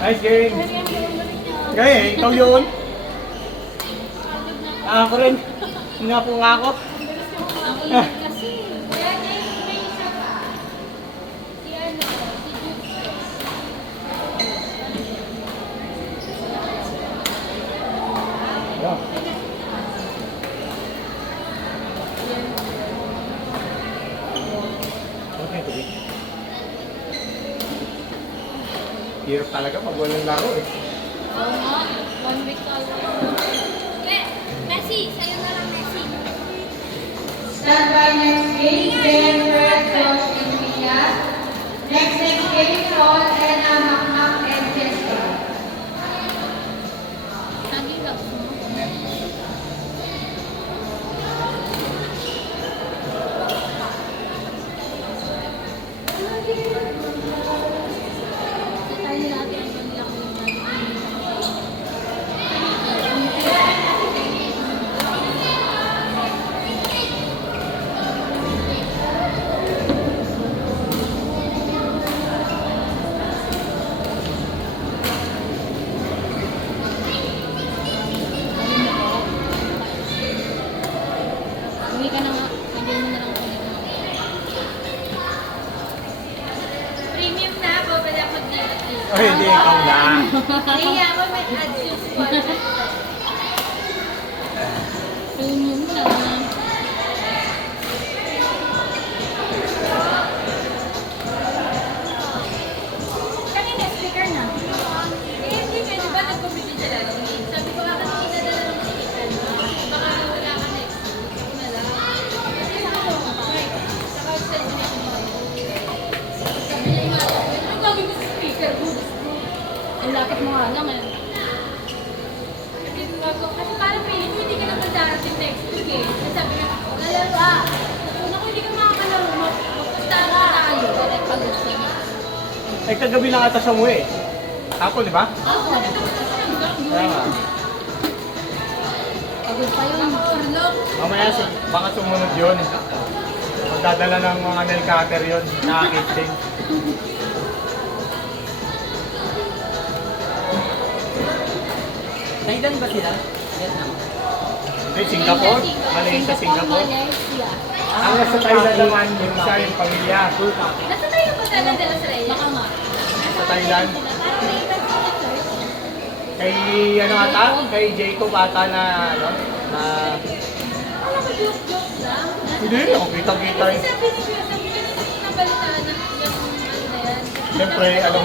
Nice game! Gaya, ikaw yun! Ako rin! Hinapo nga ako! Hirap talaga pag walang laro eh. Oo nga, 1 week talaga. Messi, sa'yo na lang Messi. Stand by next game, Jennifer, Josh, and Mia. Next game, Paul, Anna, Macmac, and Jessica. Naging love mo. Uwi ka na nga. Hindi mo na lang kunin. Premium na ako, pwede ako mag-DVD. Ay, hindi, ikaw na! Kaya ako may ads yung sponsor. Premium na. Kanina, speaker na. Eh, hindi pwede ba nag-compete sa laro? Sabi ko, ako inadala ng speaker. Baka wala ka next week. Ako na lang. Kasi sa ako, saka send mo na ako. Sabi niya yung mata ko, ano gagawin ko sa speaker mo? Ang lapit mo nga lang eh. Kasi parang feeling ko hindi ka naman darating next week eh. Kasi sabi niya, lalaro ah. Una ko hindi ka makakalaro, magpunta na tayo. Pagod siya. Ay, kagabi lang ata siya umuwi eh. Ako, di ba? Oo, nakatapos ako ng Kaya nga. Pagod pa yun. Mamaya, baka sumunod yun. Magdadala ng mga nail cutter yun. Nakakit Thailand ba sila? Vietnam? Hindi, Singapore. Malaysia sa Singapore. Malaysia. Ang nasa Thailand naman, yung isa yung pamilya. Nasa tayo pa dala sa Reyes? Baka nga. Sa Thailand. Parang may iba sa church. Kay, ano ata? Kay Jacob ata na, ano? Na... Alam ko, joke lang. Hindi, ako kita-kita Kasi eh. sabi ni Kuya, sabi niya na nabalitaan na yung ano na yan. Siyempre, alam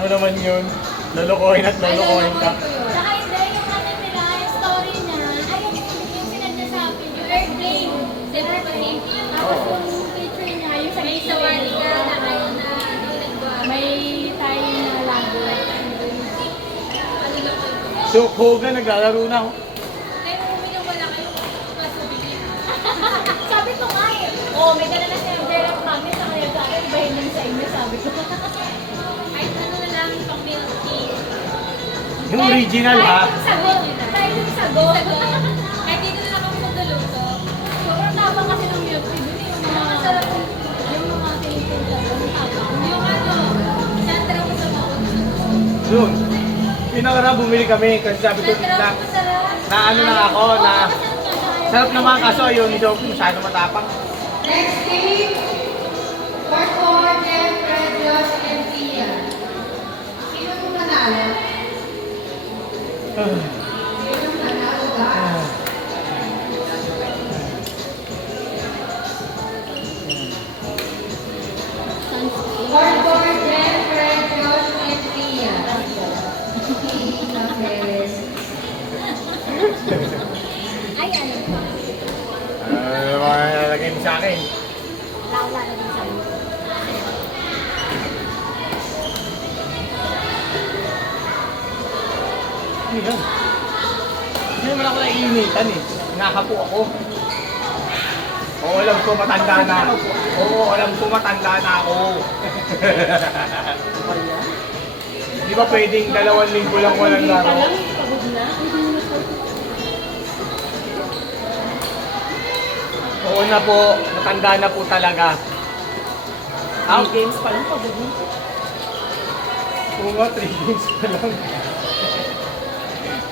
mo naman yun. Lolokohin at lolokohin ka. Saka hindi, yung ano nila, yung story niya, ay yung sinadya sa akin, yung airplane. Siyempre pa rin. Tapos yung picture niya, yung sa May sawali ka na kayo na ano nagbago. may Thai na language. Ano lang ko ito. So, Hogan, naglalaro na ako. Kaya kung wala kayo, masubigin. Sabi ko nga eh, oh, may dala na si Umbrella Promise sa kanya sa akin, ibahin lang sa inyo, sabi ko. Kahit ano na lang, pang milk tea. Yung original ha. Sagot, kahit yung sagot. Kahit dito na lang ako magluto. Sobrang tabang kasi ng milk tea dun eh, yung mga, Masarap yung mga tinitinda dun, tabang. yung ano, Sandra ko sa maon. Doon. Pinakara bumili kami kasi sabi ko Sandra na, ko masarap. na ano lang ako na sarap naman kaso yun, hindi ako masyado matapang. Next game, Marco, Jem, Fred, Josh, and Tia. Sino yung nanalo? Sino yung nanalo ba? Ay, ano? Mga nalagay mo sa akin. Wala na din sa iyo. Ano yan? Hindi naman ako naiinitan eh. Nakapo ako. Oo, alam ko matanda na. Oo, alam ko matanda na ako. Di ba pwedeng 2 linggo lang walang laro? Pagod na. Oo na po, matanda na po talaga. Out. Games pa lang, pagod na. Oo nga, 3 games pa lang.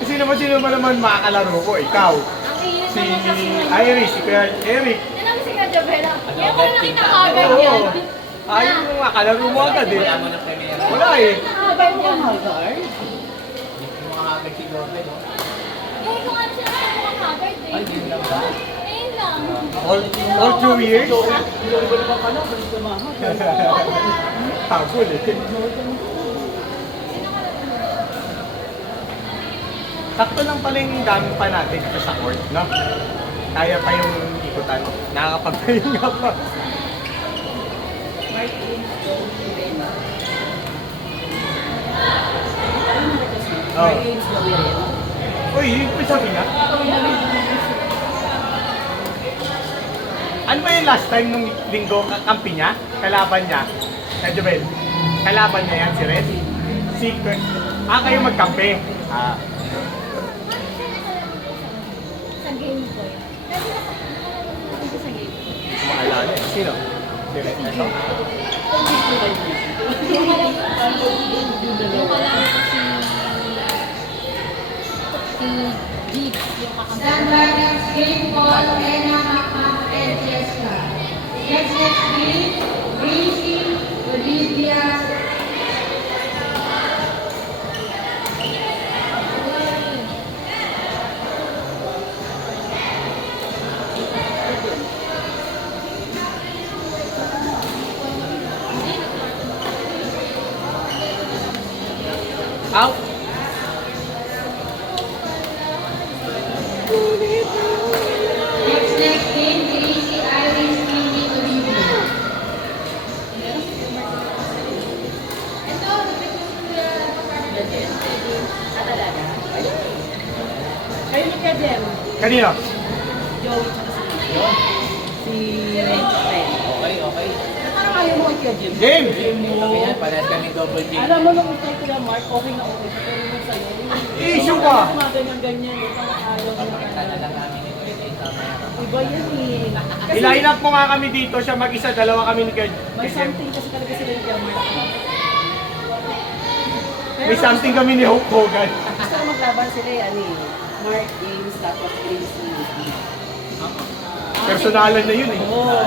Kasi sino ba naman makakalaro ko? Ikaw, Ang iyon si naman kasi Iris, si Kuya Eric. Yan ang si Kuya Bella. Yan ko agad, nakita pinta? kagad Oo. yan. Ayaw mo makalaro mo agad eh. Wala mo ng kamera. Wala eh. Nakagad yan. Yung mga agad si Lope, no? Eh, kung ano siya sa mga kagad eh. Ay, yun lang ba? Ayun lang. All 2 years? Wala. Habol eh. Sakto lang pala yung gamit pa natin dito sa court, no? Kaya pa yung ikutan. Nakakapagpahinga pa. Oh. Uy, yun pa sabi nga. Ano ba yung last time nung linggo kampi niya? Kalaban niya? Medyo Bel. Kalaban niya yan si Red? Si kayo magkampi. Ah. Sa game ko yan. Kasi nakakita ko sa game. Maalala eh. Sino? Si Red na ito? Yung kalaro ko si Jeep, yung kakampi. Out! Kayo ni Kajem. Kanino? Joey tsaka si Ren. Okay, okay. Parang ayaw mo kay Kajem. Game! Kami yan, parehas kami double G. Alam mo nung utay ko na Mark, okay na okay. Pero yung sa'yo, Issue ka! mga ganyan-ganyan, parang ayaw mo Pakita na lang namin ito sa mga. Iba yan eh. I-line up mo nga kami dito, siya mag-isa, dalawa kami ni Kuya May Jem. something kasi talaga sila ni Mark. May something kami ni Hope Hogan. Gusto ko maglaban sila eh, ano eh. Mark James, tapos James Personalan na yun eh. Oo.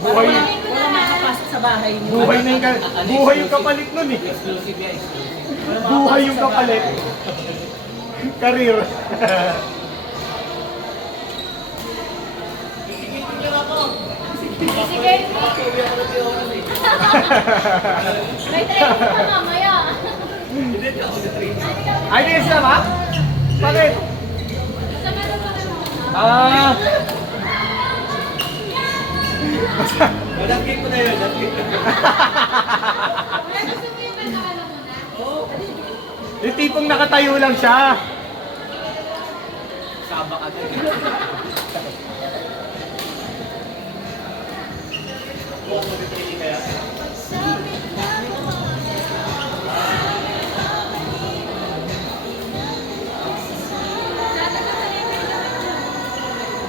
Buhay, Wala makakapasok sa bahay mo. buhay na yung, buhay yung kapalit nun eh. Exclusive yan, exclusive. Buhay yung kapalit. Career. Sige, may training pa mamaya. Ay, di sila ba? Bakit? Sa meron pa naman. Ah, Last game ko na yun, last game ko na. Gusto mo yung pagkakala mo na? yung tipong nakatayo lang siya. Saba ka din.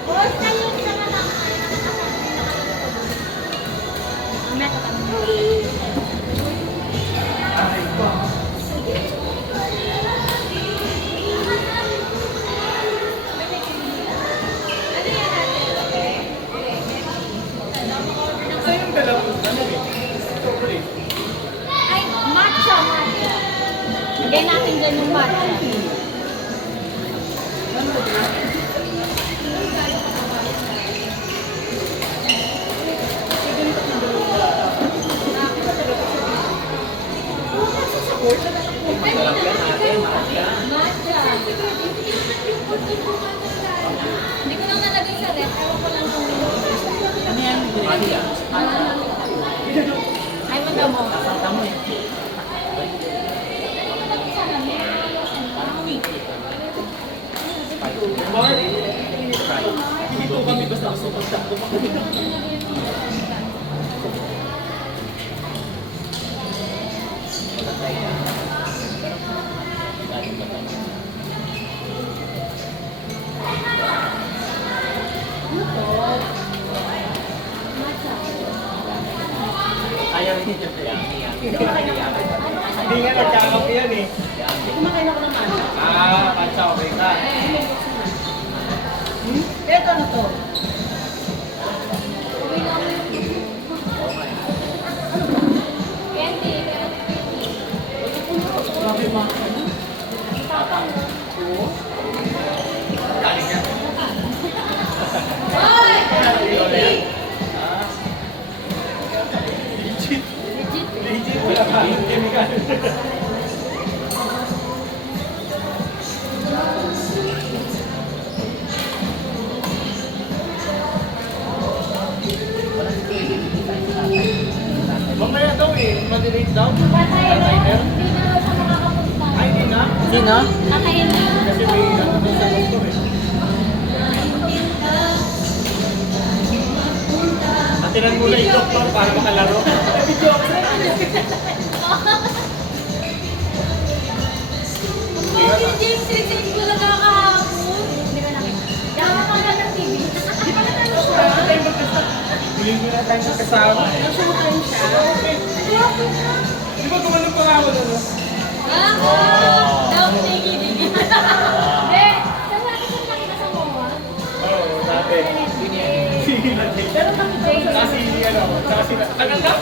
Boss, na yun sa mga Mamaya tatanong. Saan yung dalawang ano eh? Chocolate. Ay, matcha. Lagay natin dyan yung matcha. Masarap yan ate, mahal yan. Matcha. Hindi ko lang nalagay sa ref. Ewan ko lang kung Ano yan? Ay, madamo. Dito kami basta gusto magtakbo. Ayaw niya siya. Hindi nga nagkakape yan eh. Kumakain ako ng ano. Pansa, okay ka. Ito ano to? candy. Grabe ma. Galing yan. Hoy! Legit, wala ka. Chemical. Mamaya daw eh, madelate daw. Ano? Patay na. Hindi na daw siya makakapunta. Ay, hindi na. Sino? Patay na. Kasi may ano doon sa doktor eh. Atinan mo na yung doktor para makalaro. Ang James Richard ko lang kakahapon. Hindi ka nakita. Kaya ka na ng TV. Di ba natalo siya? Huling mo na tayo kasama. Nasukan siya. Di ba gumanong pa nga ako na no? Daw tinigi-digi. Hindi. Saan natin siya nakita sa MOA? Oo, dati. Pero kami James. Saka si ano, saka si... Tagal ka?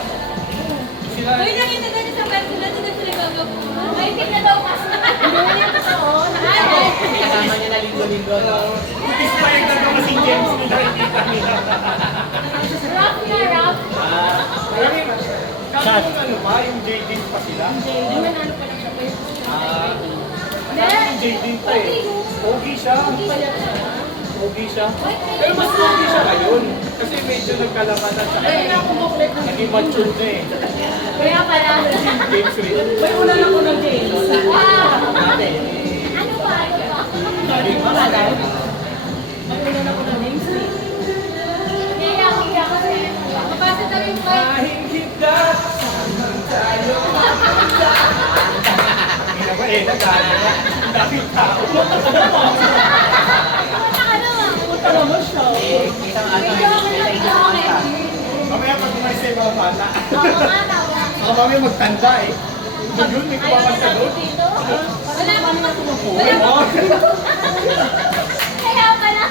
Sila... Uy, nakita ka niya sa web sila. Doon sila gagawin. Ay, tingnan daw kasi. Hindi niya totoo. Kasama niya na linggo-linggo. Kutis pa yung nagawa si James nila, hindi kami. Rough na rough. Kaso yung ano pa, yung JD pa sila. Hindi manalo pa lang siya. Hindi. Yung JD pa eh. Pogi siya. Pogi siya. Pero mas pogi siya ngayon. Kasi medyo nagkalamanan siya. Ay, na ako buklet ng Naging mature na eh. Kaya pala. James Reed. May una lang ko ng James. Wow. Dati. Ano ba? Ano ba? Sabi ko ba daw? May una lang ko ng James. Kaya ako kaya kasi. Mabasa daw yung mic. Kahit kita, saan tayo? Hindi na ba eh, nagana na. Ang daming tao. Ano? Punta naman siya. Isang ano, Medyo ako lang. Mamaya pag umalis sa mga bata. Oo nga tawa. Baka mamaya magtanda eh. Pag yun, may Ayaw na kumamanta namin doon. dito. Wala pa naman Uy, oh. Kaya pala.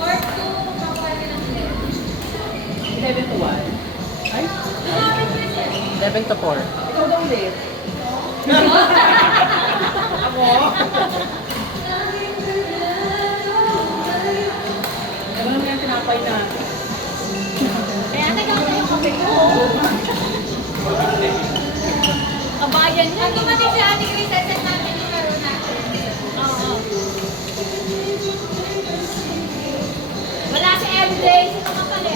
Part 2, makuha rin ang 11 to 1. Ay, 11 to 4. ikaw daw ulit. Ako. Ano naman yung tinapay na? Kaya nagawa na yung kape ko. Kabayan niya. Ang dumating si Ate Chris, set natin yung laro natin. Oo. Wala si MJ. Sino ka pala?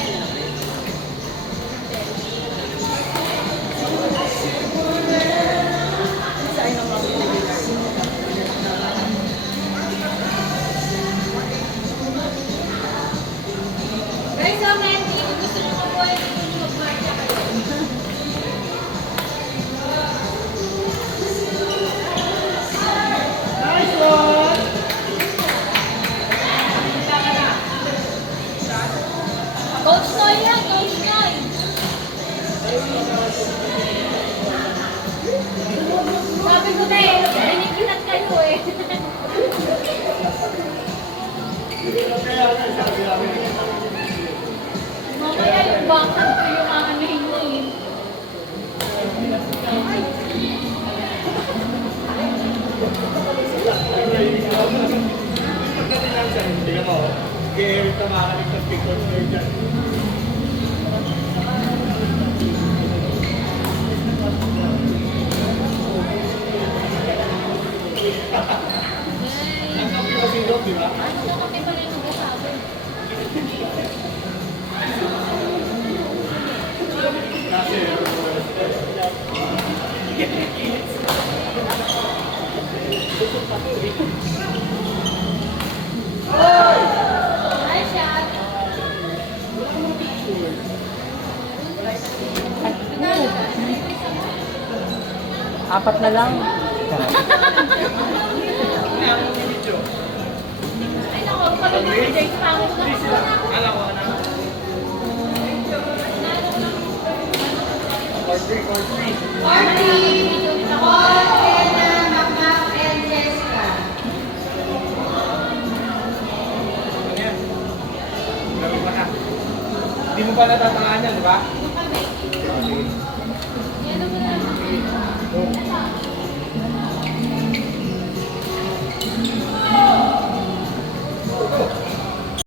Isa ay naman ako. Guys, so Mandy, kung gusto nyo mabuhay, mag-marcha kayo. Nice one! Coach Noy yan, Coach Noy. Sabi ko na eh, biniginat kayo eh. Kaya nga, sabi namin. Mamaya yung bakit ko yung aanuhin mo eh. Pagdating lang siya, hindi ka mo. Kaya ito makakaligtas kay Coach Lloyd dyan. Hi, shot. Apat na lang. Ay, naku, pag-ibig ko dyan, pangit na. Alam ko na. Or three. Paul, Ena, Mac, and Jessica. Ano yan? Laro ka na. Hindi mo pa natatangaan yan, di ba? Kami. Okay. Yan naman na. Go.